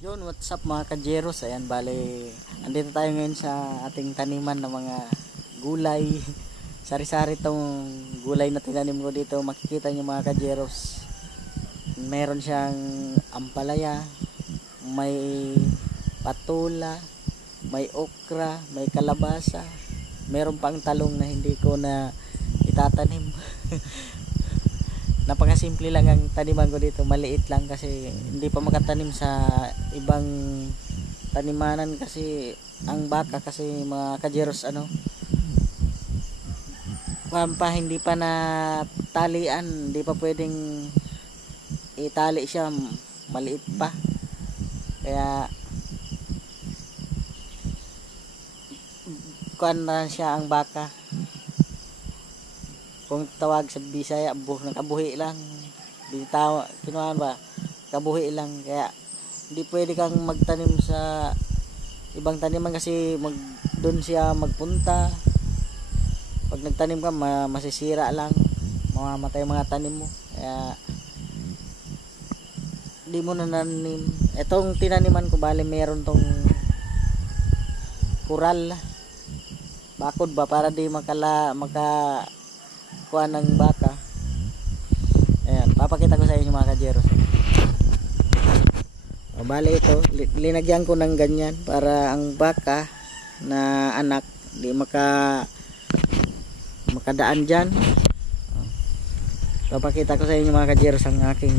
Yun, what's up mga kajeros? Ayan, bale, andito tayo ngayon sa ating taniman ng mga gulay. Sari-sari tong gulay na tinanim ko dito. Makikita nyo mga kajeros. Meron siyang ampalaya, may patula, may okra, may kalabasa. Meron pang talong na hindi ko na itatanim. Napakasimple lang ang taniman ko dito, maliit lang kasi hindi pa makatanim sa ibang tanimanan kasi ang baka kasi mga kajeros hindi pa na talian, hindi pa pwedeng itali siya, maliit pa, kaya kuan na siya ang baka. Kung tawag sa Bisaya, nakabuhi lang. Kinuhaan ba? Kabuhi lang. Kaya hindi pwede kang magtanim sa ibang taniman kasi doon siya magpunta. Pag nagtanim ka, masisira lang. Mamamatay mga tanim mo. Kaya hindi mo na nanim. Itong tinaniman ko, bali meron tong kural. Bakod ba? Para di kuha ng baka. Ayan, papakita ko sa inyo mga kajeros. Bale ito, linagyan ko ng ganyan para ang baka na anak di makadaan dyan. Papakita ko sa inyo mga kajeros ang aking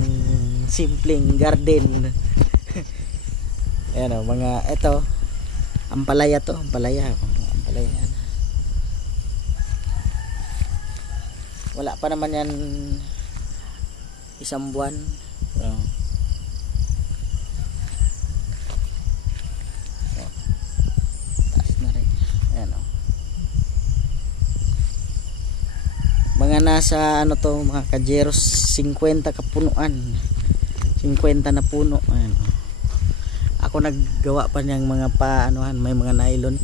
simpleng garden. Ayan mga ito, ampalaya to, ampalaya. Wala pa naman yan isang buwan. Taas na rin. Ayan, mga nasa mga kajeros 50 kapunuan, 50 na puno. Ayan, ako naggawa pa niyang mga may mga nylon.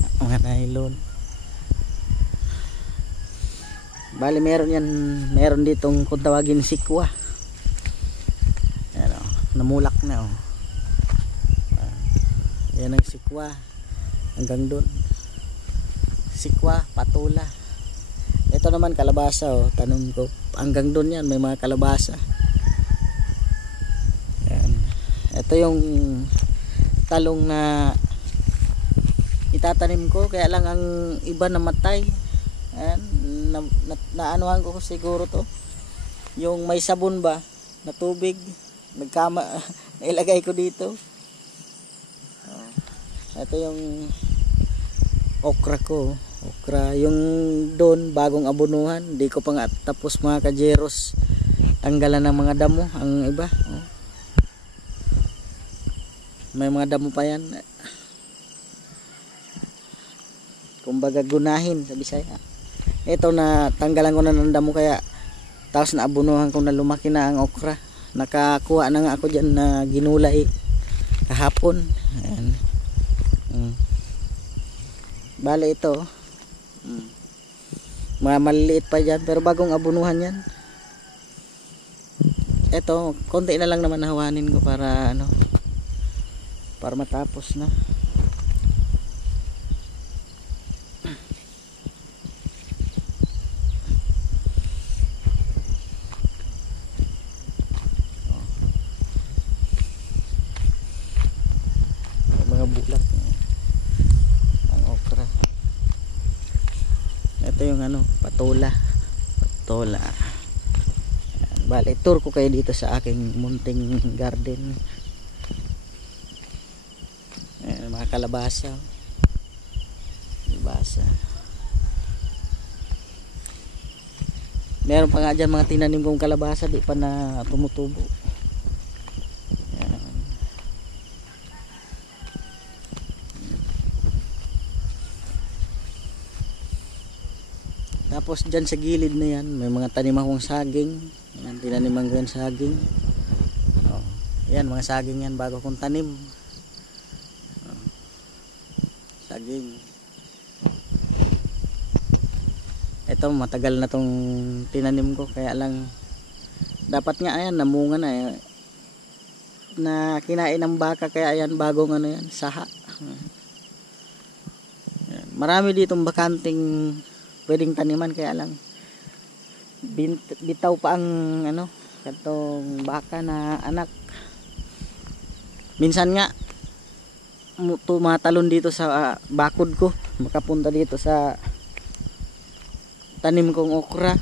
Bali meron ditong kung tawagin sikwa. Ayan, namulak na yan ang sikwa hanggang doon. Sikwa, patula. Ito naman kalabasa tanim ko hanggang doon yan, may mga kalabasa. Ayan. Ito yung talong na itatanim ko, kaya lang ang iba namatay. Ayan, naanuhan ko siguro to yung may sabon ba na tubig, nailagay ko dito. Ito yung okra ko, yung doon bagong abunuhan, hindi ko pa nga tapos mga kajeros tanggalan ng mga damo. Ang iba may mga damo pa yan, kumbaga gunahin sa Bisaya. Ito na tanggalan ko na ng damo, kaya tapos naabunuhan ko na lumaki na ang okra. Nakakuha na nga ako dyan na ginulay kahapon. Ayan. Bale ito mga maliliit pa dyan pero bagong abunuhan yan. Ito konti na lang naman nahawanin ko para para matapos na. Bulak ang okra. Ito yung patula. Bale, tour ko kayo dito sa aking munting garden. Ayan, mga kalabasa. Meron pa nga dyan mga tinanim kong kalabasa, di pa na tumutubo. Tapos dyan sa gilid na yan may mga tanim akong saging. Yan, tinaniman ko yan saging. Yan, mga saging yan bago kong tanim. Saging. Ito matagal na tong tinanim ko, kaya lang dapat nga ayan namunga na na kinain ng baka, kaya ayan bagong ano yan, saha. Ayan. Marami ditong bakanting pwedeng taniman, kaya lang bitaw pa ang ano, katong baka na anak. Minsan nga tumatalon dito sa bakod ko, makapunta dito sa tanim kong okra.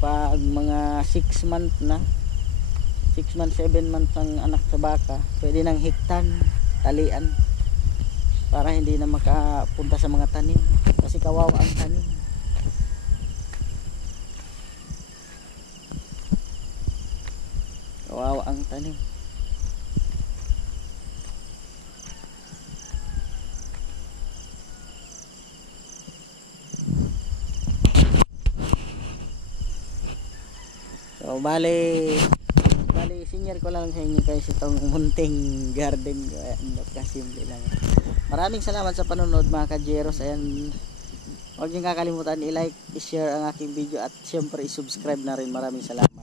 Pag mga 6 months na, 6 months, 7 months ang anak sa baka, pwede nang hiktan, talian, para hindi na makapunta sa mga tanim, kasi kawawa ang tanim. Kawawa ang tanim. So bali senior ko lang sa inyo guys itong munting garden ko. Ayan, kasimple lang. Maraming salamat sa panonood mga kajeros. Ayan, huwag niyong kakalimutan i-like, i-share ang aking video at syempre i-subscribe na rin. Maraming salamat.